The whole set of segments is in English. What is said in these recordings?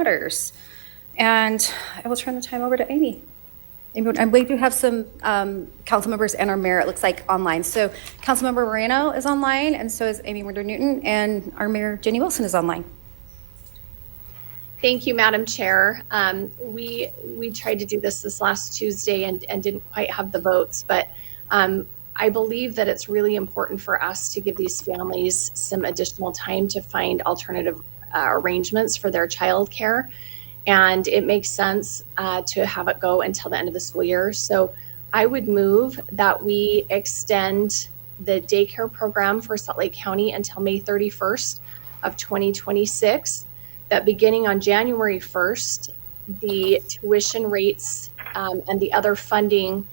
matters. And I will turn the time over to Amy. And we do have some council members and our mayor, it looks like, online. So Councilmember Moreno is online, and so is Amy Winder-Newton, and our mayor, Jenny Wilson, is online. Thank you, Madam Chair. We tried to do this last Tuesday and didn't quite have the votes, but I believe that it's really important for us to give these families some additional time to find alternative arrangements for their childcare. And it makes sense to have it go until the end of the school year. So I would move that we extend the daycare program for Salt Lake County until May 31st of 2026, that beginning on January 1st, the tuition rates and the other funding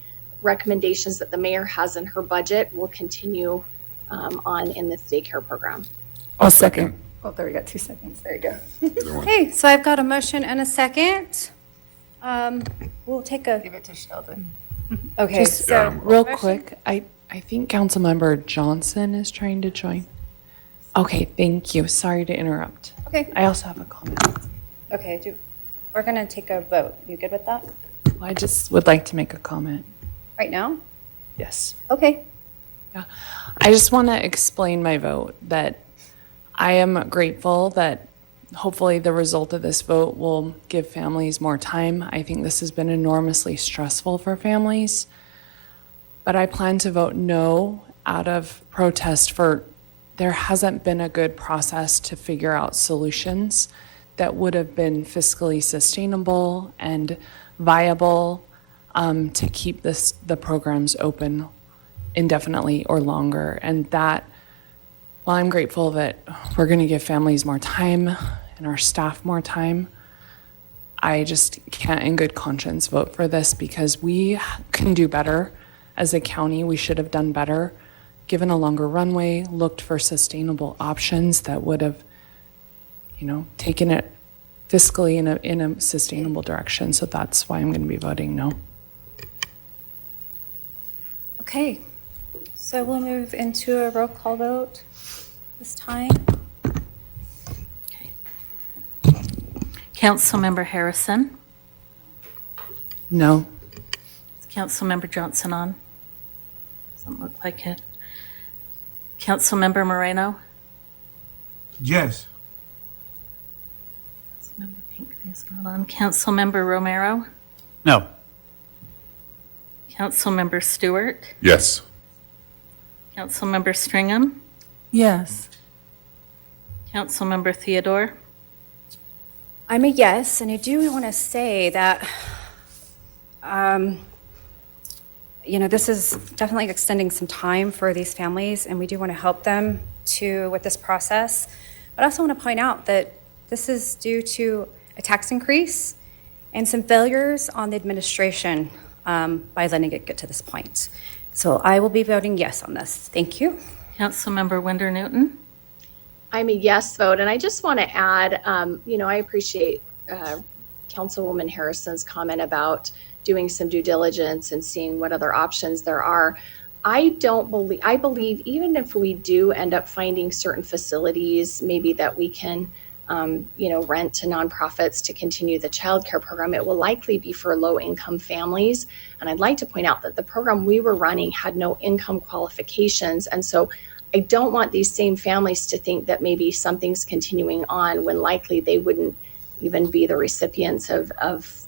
recommendations that the mayor has in her budget will continue on in this daycare program. I'll second. Oh, there we go, 2 seconds. There you go. Either one. Okay, so I've got a motion and a second. We'll take a, Give it to Sheldon. okay, Just so. real motion? quick, I think Councilmember Johnson is trying to join. Okay, thank you. Sorry to interrupt. Okay, I also have a comment. okay, we're gonna take a vote. You good with that? I just would like to make a comment. Right now? Yes. Okay. Yeah. I just want to explain my vote, that I am grateful that hopefully the result of this vote will give families more time. I think this has been enormously stressful for families. But I plan to vote no out of protest for there hasn't been a good process to figure out solutions that would have been fiscally sustainable and viable to keep the programs open indefinitely or longer. And that, while I'm grateful that we're going to give families more time and our staff more time, I just can't in good conscience vote for this, because we can do better as a county. We should have done better, given a longer runway, looked for sustainable options that would have, taken it fiscally in a sustainable direction. So that's why I'm going to be voting no. Okay, so we'll move into a roll call vote this time. Okay. Councilmember Harrison. No. Is Councilmember Johnson on? Doesn't look like it. Councilmember Moreno. Yes. Councilmember Pinckney is not on. Councilmember Romero. No. Councilmember Stewart. Yes. Councilmember Stringham. Yes. Councilmember Theodore. I'm a yes, and I do want to say that, this is definitely extending some time for these families, and we do want to help them with this process. But I also want to point out that this is due to a tax increase and some failures on the administration by letting it get to this point. So I will be voting yes on this. Thank you. Councilmember Winder-Newton. I'm a yes vote, and I just want to add, I appreciate Councilwoman Harrison's comment about doing some due diligence and seeing what other options there are. I believe even if we do end up finding certain facilities, maybe that we can, rent to nonprofits to continue the childcare program, it will likely be for low-income families. And I'd like to point out that the program we were running had no income qualifications, and so I don't want these same families to think that maybe something's continuing on when likely they wouldn't even be the recipients of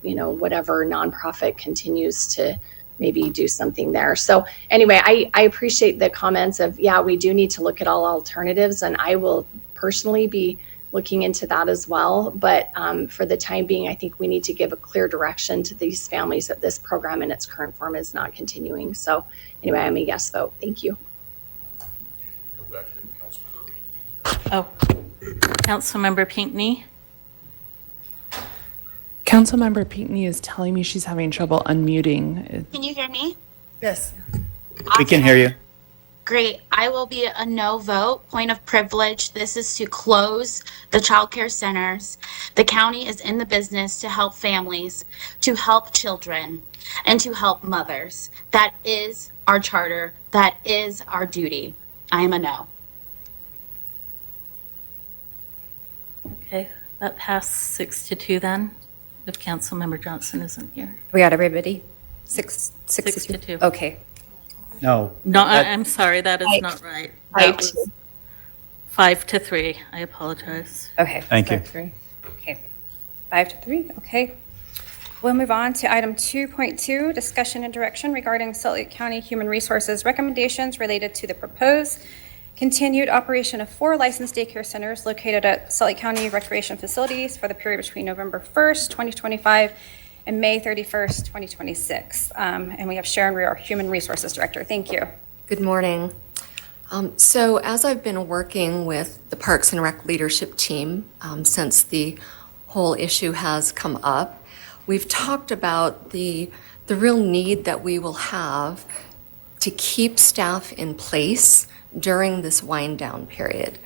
whatever nonprofit continues to maybe do something there. So anyway, I appreciate the comments of, yeah, we do need to look at all alternatives, and I will personally be looking into that as well. But for the time being, I think we need to give a clear direction to these families that this program in its current form is not continuing. So anyway, I'm a yes vote. Thank you. Oh, Councilmember Pinckney. Councilmember Pinckney is telling me she's having trouble unmuting. Can you hear me? Yes. We can hear you. Great. I will be a no vote. Point of privilege. This is to close the child care centers. The county is in the business to help families, to help children, and to help mothers. That is our charter. That is our duty. I am a no. Okay. That passed 6-2 then, if Councilmember Johnson isn't here. We got everybody? Six Six to to two? two. Okay. No. No, That- I'm sorry, that is I- not right. I That was too. 5-3. I apologize. Okay. Thank you. 5-3. Okay. 5-3, okay. We'll move on to item 2.2, discussion and direction regarding Salt Lake County Human Resources recommendations related to the proposed continued operation of 4 licensed daycare centers located at Salt Lake County Recreation Facilities for the period between November 1st, 2025 and May 31st, 2026. And we have Sharon Rear, our Human Resources Director. Thank you. Good morning. So as I've been working with the Parks and Rec leadership team since the whole issue has come up, we've talked about the real need that we will have to keep staff in place during this wind down period.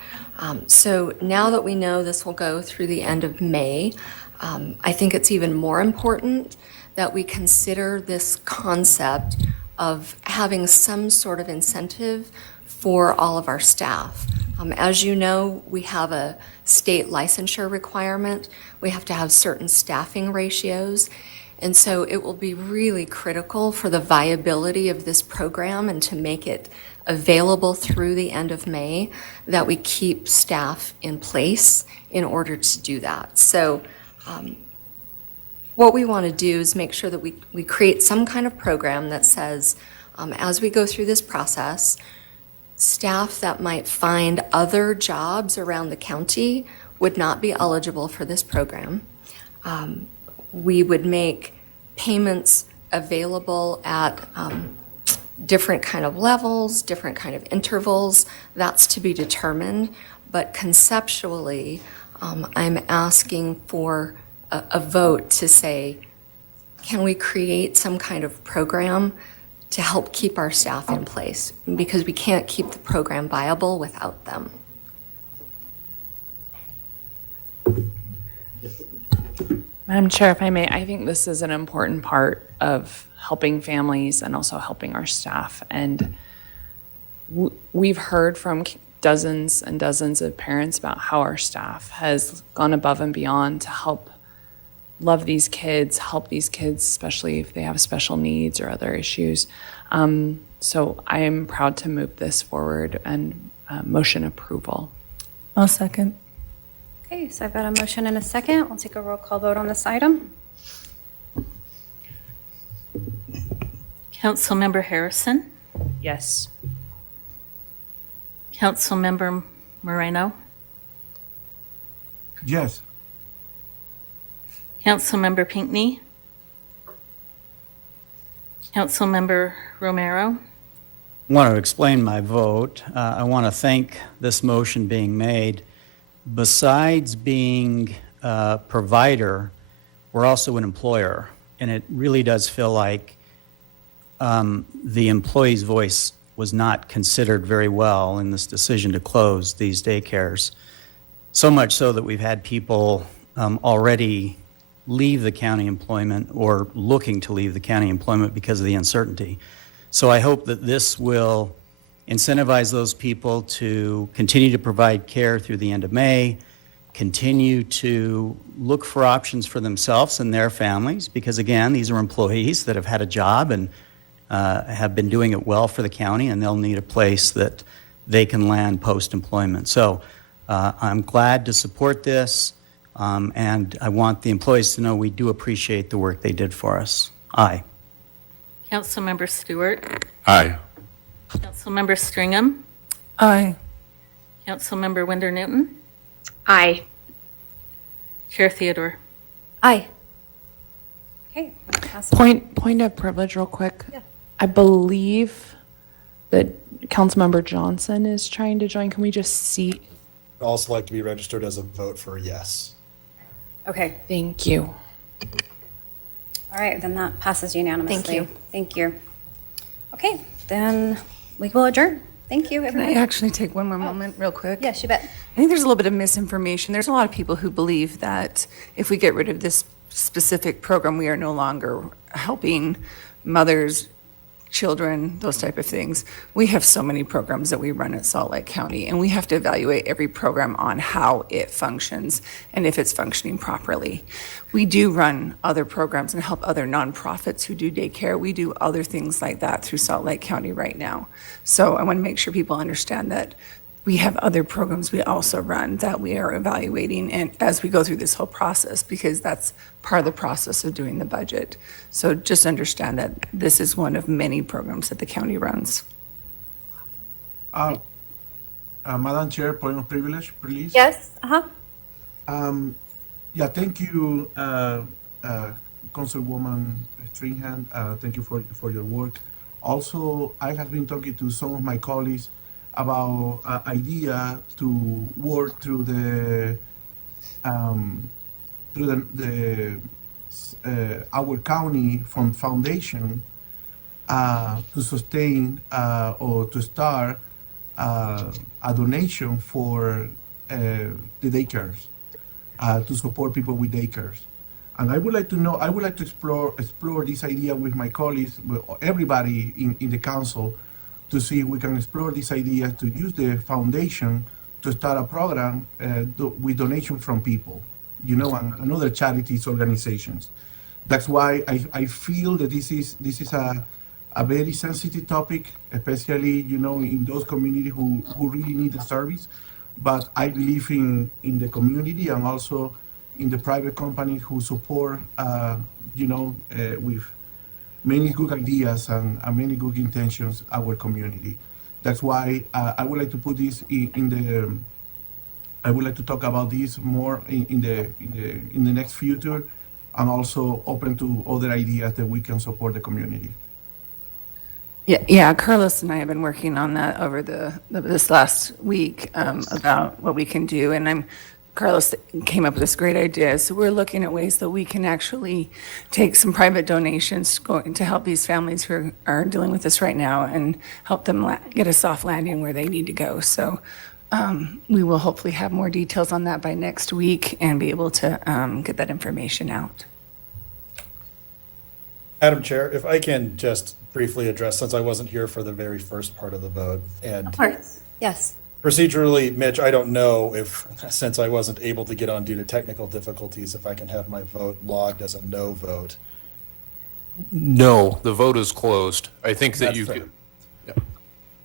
So now that we know this will go through the end of May, I think it's even more important that we consider this concept of having some sort of incentive for all of our staff. As you know, we have a state licensure requirement. We have to have certain staffing ratios. And so it will be really critical for the viability of this program and to make it available through the end of May that we keep staff in place in order to do that. So what we want to do is make sure that we create some kind of program that says, as we go through this process, staff that might find other jobs around the county would not be eligible for this program. We would make payments available at different kind of levels, different kind of intervals. That's to be determined. But conceptually, I'm asking for a vote to say, can we create some kind of program to help keep our staff in place? Because we can't keep the program viable without them. Madam Chair, if I may, I think this is an important part of helping families and also helping our staff. And we've heard from dozens and dozens of parents about how our staff has gone above and beyond to help love these kids, help these kids, especially if they have special needs or other issues. So I am proud to move this forward and motion approval. I'll second. Okay, so I've got a motion and a second. We'll take a roll call vote on this item. Councilmember Harrison, Yes. Councilmember Moreno, Yes. Councilmember Pinckney, Councilmember Romero, I want to explain my vote. I want to thank this motion being made. Besides being a provider, we're also an employer, and it really does feel like the employee's voice was not considered very well in this decision to close these daycares. So much so that we've had people already leave the county employment or looking to leave the county employment because of the uncertainty. So I hope that this will incentivize those people to continue to provide care through the end of May, continue to look for options for themselves and their families, because again, these are employees that have had a job and have been doing it well for the county, and they'll need a place that they can land post-employment. So I'm glad to support this, and I want the employees to know we do appreciate the work they did for us. Aye. Councilmember Stewart, Aye. Councilmember Stringham, Aye. Councilmember Winder Newton, Aye. Chair Theodore. Aye. Okay. pass it. Point of privilege real quick. Yeah. I believe that Councilmember Johnson is trying to join. Can we just see? I'd also like to be registered as a vote for yes. Okay, Thank you. all right, then that passes unanimously. Thank you. Thank you. Okay, then we will adjourn. Thank you, Can I everybody. actually take one more moment real quick? Yes, you bet. I think there's a little bit of misinformation. There's a lot of people who believe that if we get rid of this specific program, we are no longer helping mothers children, those type of things. We have so many programs that we run at Salt Lake County, and we have to evaluate every program on how it functions and if it's functioning properly. We do run other programs and help other nonprofits who do daycare. We do other things like that through Salt Lake County right now. So I want to make sure people understand that we have other programs we also run that we are evaluating and as we go through this whole process, because that's part of the process of doing the budget. So just understand that this is one of many programs that the county runs. Madam Chair, point of privilege, please. Yes, Yeah, thank you, Councilwoman Stringhand. Thank you for your work. Also, I have been talking to some of my colleagues about idea to work through our county foundation to sustain or to start a donation for the daycares to support people with daycares. And I would like to explore this idea with my colleagues, with everybody in the council, to see if we can explore this idea to use the foundation to start a program with donation from people, and other charities, organizations. That's why I feel that this is a very sensitive topic, especially, in those communities who really need the service. But I believe in the community and also in the private companies who support, with many good ideas and many good intentions, our community. That's why I would like to put this I would like to talk about this more in the next future, and also open to other ideas that we can support the community. Yeah, Carlos and I have been working on that over this last week about what we can do, and Carlos came up with this great idea. So we're looking at ways that we can actually take some private donations to help these families who are dealing with this right now and help them get a soft landing where they need to go. So we will hopefully have more details on that by next week and be able to get that information out. Madam Chair, if I can just briefly address, since I wasn't here for the very first part of the vote, and of course, yes. procedurally, Mitch, I don't know if, since I wasn't able to get on due to technical difficulties, if I can have my vote logged as a no vote. No, the vote is closed. I think that That's you fair. could. Yeah.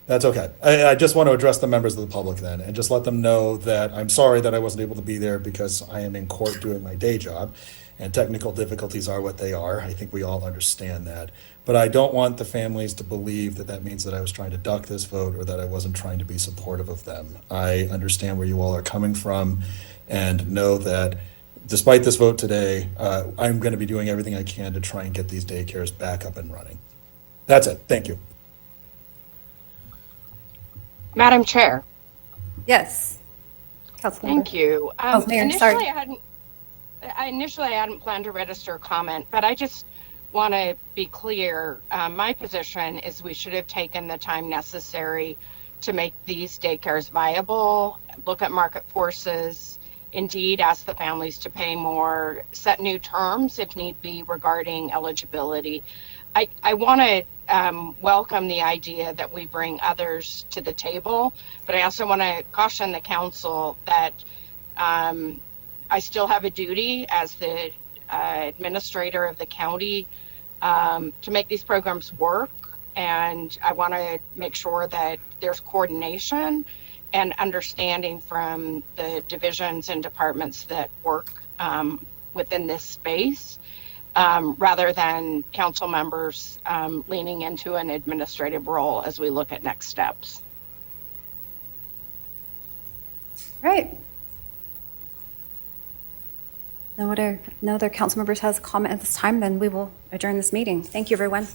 That's okay. I just want to address the members of the public then, and just let them know that I'm sorry that I wasn't able to be there because I am in court doing my day job, and technical difficulties are what they are. I think we all understand that. But I don't want the families to believe that that means that I was trying to duck this vote or that I wasn't trying to be supportive of them. I understand where you all are coming from, and know that despite this vote today, I'm going to be doing everything I can to try and get these daycares back up and running. That's it. Thank you. Madam Chair. Yes. Councilmember. Thank you. Mayor, initially, sorry. I hadn't planned to register a comment, but I just want to be clear. My position is we should have taken the time necessary to make these daycares viable, look at market forces, indeed ask the families to pay more, set new terms if need be regarding eligibility. I want to welcome the idea that we bring others to the table, but I also want to caution the council that I still have a duty as the administrator of the county to make these programs work, and I want to make sure that there's coordination and understanding from the divisions and departments that work within this space, rather than council members leaning into an administrative role as we look at next steps. Right. No other council members has a comment at this time, then we will adjourn this meeting. Thank you, everyone.